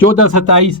1427,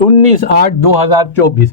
19/8/2024।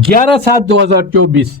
11/7/2024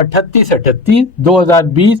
3838/2020,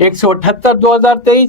178/2023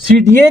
CDA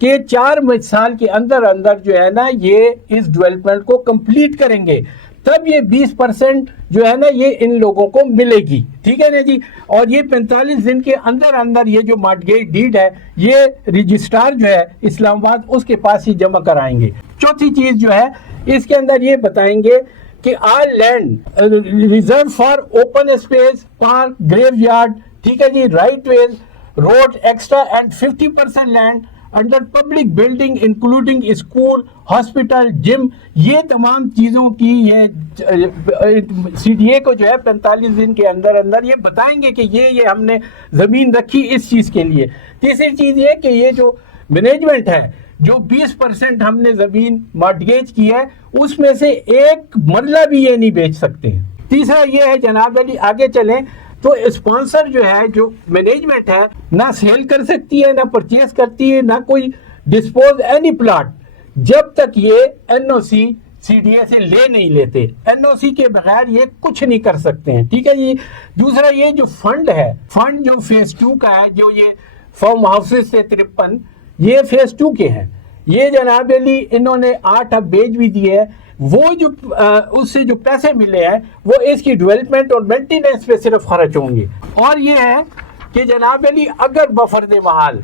کہ 4 سال کے اندر اندر جو ہے نا یہ اس ڈیولپمنٹ کو کمپلیٹ کریں گے، تب یہ 20% جو ہے نا یہ ان لوگوں کو ملے گی، ٹھیک ہے نا جی. اور یہ 45 دن کے اندر اندر یہ جو مارٹگیج ڈیڈ ہے یہ رجسٹرار جو ہے اسلام آباد اس کے پاس ہی جمع کرائیں گے. چوتھی چیز جو ہے اس کے اندر یہ بتائیں گے کہ all land reserve for open space, park, graveyard, ٹھیک ہے جی، right ways, road extra and 50% land under public building including school, hospital, gym, یہ تمام چیزوں کی یہ سی ڈی اے کو جو ہے 45 دن کے اندر اندر یہ بتائیں گے کہ یہ ہم نے زمین رکھی اس چیز کے لیے. تیسری چیز یہ کہ یہ جو مینجمنٹ ہے جو 20% ہم نے زمین مارٹگیج کی ہے اس میں سے ایک مرلہ بھی یہ نہیں بیچ سکتے ہیں. تیسرا یہ ہے جناب علی آگے چلیں تو اسپانسر جو ہے جو مینجمنٹ ہے نہ سیل کر سکتی ہے، نہ پرچیز کرتی ہے، نہ کوئی ڈسپوز اینی پلاٹ جب تک یہ N O C C D A سے لے نہیں لیتے. این او سی کے بغیر یہ کچھ نہیں کر سکتے ہیں، ٹھیک ہے جی. دوسرا یہ جو فنڈ ہے، فنڈ جو فیز 2 کا ہے، جو یہ فارم ہاؤسز سے 53 یہ فیز 2 کے ہیں، یہ جناب علی انہوں نے 8 اب بیچ بھی دیے ہیں. وہ جو اس سے جو پیسے ملے ہیں وہ اس کی ڈیولپمنٹ اور مینٹیننس پہ صرف خرچ ہوں گے. اور یہ ہے کہ جناب علی اگر بفرد محال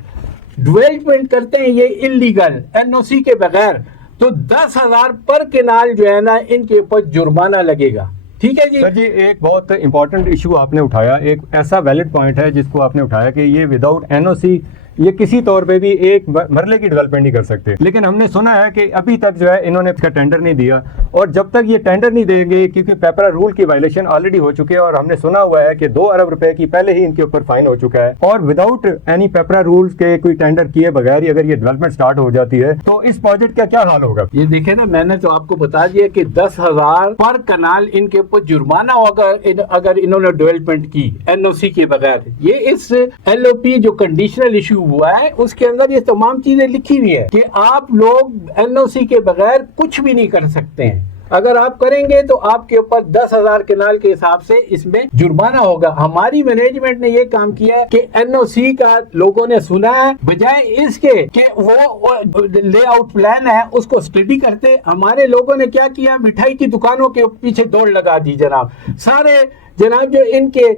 ڈیولپمنٹ کرتے ہیں یہ انلیگل این او سی کے بغیر تو 10,000 پر کنال جو ہے نا ان کے اوپر جرمانہ لگے گا، ٹھیک ہے جی. سر جی ایک بہت امپورٹنٹ ایشو آپ نے اٹھایا، ایک ایسا ویلڈ پوائنٹ ہے جس کو آپ نے اٹھایا کہ یہ وداؤٹ این او سی یہ کسی طور پہ بھی ایک مرلے کی ڈیولپمنٹ نہیں کر سکتے. لیکن ہم نے سنا ہے کہ ابھی تک جو ہے انہوں نے اس کا ٹینڈر نہیں دیا، اور جب تک یہ ٹینڈر نہیں دیں گے کیونکہ پیپرا رول کی وائلیشن آلریڈی ہو چکے ہیں، اور ہم نے سنا ہوا ہے کہ 2 ارب روپے کی پہلے ہی ان کے اوپر فائن ہو چکا ہے. اور وداؤٹ اینی پیپرا رولز کے کوئی ٹینڈر کیے بغیر ہی اگر یہ ڈیولپمنٹ سٹارٹ ہو جاتی ہے تو اس پروجیکٹ کا کیا حال ہوگا؟ یہ دیکھیں نا، میں نے تو آپ کو بتا دیا کہ 10,000 پر کنال ان کے اوپر جرمانہ ہوگا اگر انہوں نے ڈیولپمنٹ کی این او سی کے بغیر. یہ اس ایل او پی جو کنڈیشنل ایشو ہوا ہے اس کے اندر یہ تمام چیزیں لکھی ہوئی ہے کہ آپ لوگ این او سی کے بغیر کچھ بھی نہیں کر سکتے ہیں. اگر آپ کریں گے تو آپ کے اوپر 10,000 کنال کے حساب سے اس میں جرمانہ ہوگا. ہماری مینجمنٹ نے یہ کام کیا ہے کہ این او سی کا لوگوں نے سنا ہے، بجائے اس کے کہ وہ لے آؤٹ پلان ہے اس کو اسٹڈی کرتے، ہمارے لوگوں نے کیا کیا، مٹھائی کی دکانوں کے پیچھے دوڑ لگا دی. سارے جناب جو ان کے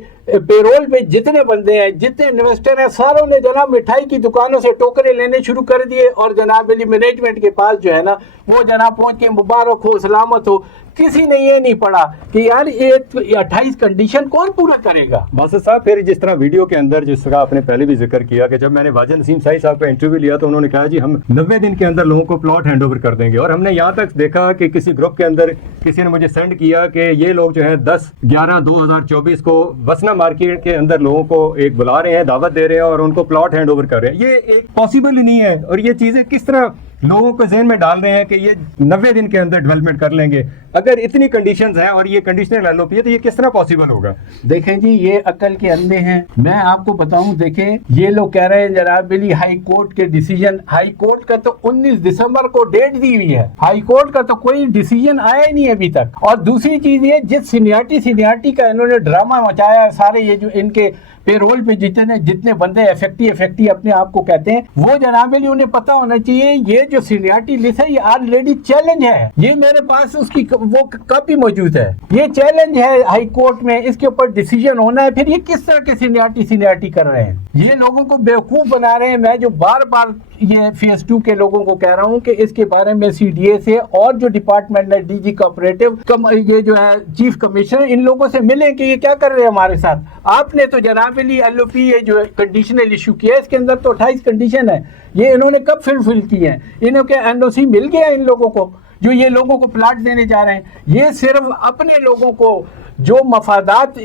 پیرول پہ جتنے بندے ہیں، جتنے انویسٹر ہیں، ساروں نے جناب مٹھائی کی دکانوں سے ٹوکرے لینے شروع کر دیے، اور جناب علی مینجمنٹ کے پاس جو ہے نا وہ جناب پہنچ کے مبارک ہو، سلامت ہو. کسی نے یہ نہیں پڑھا کہ یار یہ 28 کنڈیشن کون پورا کرے گا. باسط صاحب پھر جس طرح ویڈیو کے اندر جس طرح آپ نے پہلے بھی ذکر کیا کہ جب میں نے واجد نسیم سائی صاحب کا انٹرویو لیا تو انہوں نے کہا جی ہم 90 دن کے اندر لوگوں کو پلاٹ ہینڈ اوور کر دیں گے. اور ہم نے یہاں تک دیکھا کہ کسی گروپ کے اندر کسی نے مجھے سینڈ کیا کہ یہ لوگ جو ہیں 10/11/2024 کو وسنا مارکیٹ کے اندر لوگوں کو ایک بلا رہے ہیں، دعوت دے رہے ہیں اور ان کو پلاٹ ہینڈ اوور کر رہے ہیں. یہ ایک پاسبل ہی نہیں ہے. اور یہ چیزیں کس طرح لوگوں کو ذہن میں ڈال رہے ہیں کہ یہ 90 دن کے اندر ڈیولپمنٹ کر لیں گے؟ اگر اتنی کنڈیشنز ہیں اور یہ کنڈیشنل ایل او پی ہے تو یہ کس طرح پاسبل ہوگا؟ دیکھیں جی یہ عقل کے اندھے ہیں. میں آپ کو بتاؤں، دیکھیں یہ لوگ کہہ رہے ہیں جناب علی ہائی کورٹ کے ڈیسیجن، ہائی کورٹ کا تو 19 دسمبر کو ڈیٹ دی ہوئی ہے، ہائی کورٹ کا تو کوئی ڈیسیجن آیا ہی نہیں ابھی تک. اور دوسری چیز یہ جس سینیارٹی کا انہوں نے ڈرامہ مچایا ہے، سارے یہ جو ان کے پیرول پہ جتنے بندے افیکٹی اپنے آپ کو کہتے ہیں، وہ جناب علی انہیں پتا ہونا چاہیے یہ جو سینیارٹی لسٹ ہے یہ آلریڈی چیلنج ہے. یہ میرے پاس اس کی وہ کاپی موجود ہے، یہ چیلنج ہے ہائی کورٹ میں، اس کے اوپر ڈیسیجن ہونا ہے. پھر یہ کس طرح کے سینیارٹی کر رہے ہیں؟ یہ لوگوں کو بیوقوف بنا رہے ہیں. میں جو بار بار یہ فیز 2 کے لوگوں کو کہہ رہا ہوں کہ اس کے بارے میں سی ڈی اے سے اور جو ڈپارٹمنٹ ہے ڈی جی کوآپریٹو یہ جو ہے چیف کمشنر، ان لوگوں سے ملیں کہ یہ کیا کر رہے ہیں ہمارے ساتھ. آپ نے تو جناب علی ایل او پی یہ جو کنڈیشنل ایشو کیا ہے اس کے اندر تو 28 کنڈیشن ہے، یہ انہوں نے کب فل کی ہیں؟ انہوں کے این او سی مل گیا ان لوگوں کو جو یہ لوگوں کو پلاٹ دینے جا رہے ہیں. یہ صرف اپنے لوگوں کو جو مفادات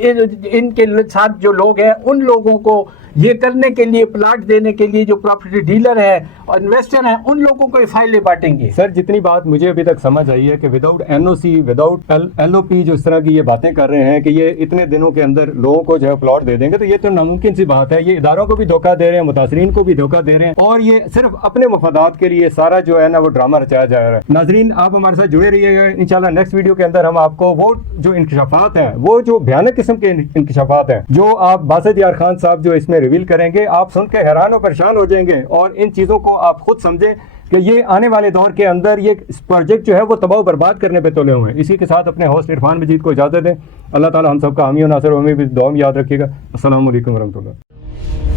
ان کے ساتھ جو لوگ ہیں ان لوگوں کو یہ کرنے کے لیے، پلاٹ دینے کے لیے جو پراپرٹی ڈیلر ہے اور انویسٹر ہیں ان لوگوں کو فائلیں بانٹیں گے. سر جتنی بات مجھے ابھی تک سمجھ آئی ہے کہ without N O C, without L O P جو اس طرح کی یہ باتیں کر رہے ہیں کہ یہ اتنے دنوں کے اندر لوگوں کو جو ہے پلاٹ دے دیں گے، تو یہ تو ناممکن سی بات ہے. یہ اداروں کو بھی دھوکہ دے رہے ہیں، متاثرین کو بھی دھوکہ دے رہے ہیں، اور یہ صرف اپنے مفادات کے لیے سارا جو ہے نا وہ ڈرامہ رچایا جا رہا ہے. ناظرین آپ ہمارے ساتھ جڑے رہیے گا، انشاءاللہ نیکسٹ ویڈیو کے اندر ہم آپ کو وہ جو انکشافات ہیں، وہ جو بھیانک قسم کے انکشافات ہیں جو آپ باسط یار خان صاحب جو اس میں ریویل کریں گے. آپ سن کے حیران و پریشان ہو جائیں گے اور ان چیزوں کو آپ خود سمجھیں کہ یہ آنے والے دور کے اندر یہ پروجیکٹ جو ہے وہ تباہ و برباد کرنے پہ تلے ہوئے ہیں. اسی کے ساتھ اپنے ہوسٹ عرفان مجید کو اجازت دیں. اللہ تعالی ہم سب کا حامی و ناصر و ہمیں بھی دعا میں یاد رکھیے گا. السلام علیکم ورحمۃ اللہ.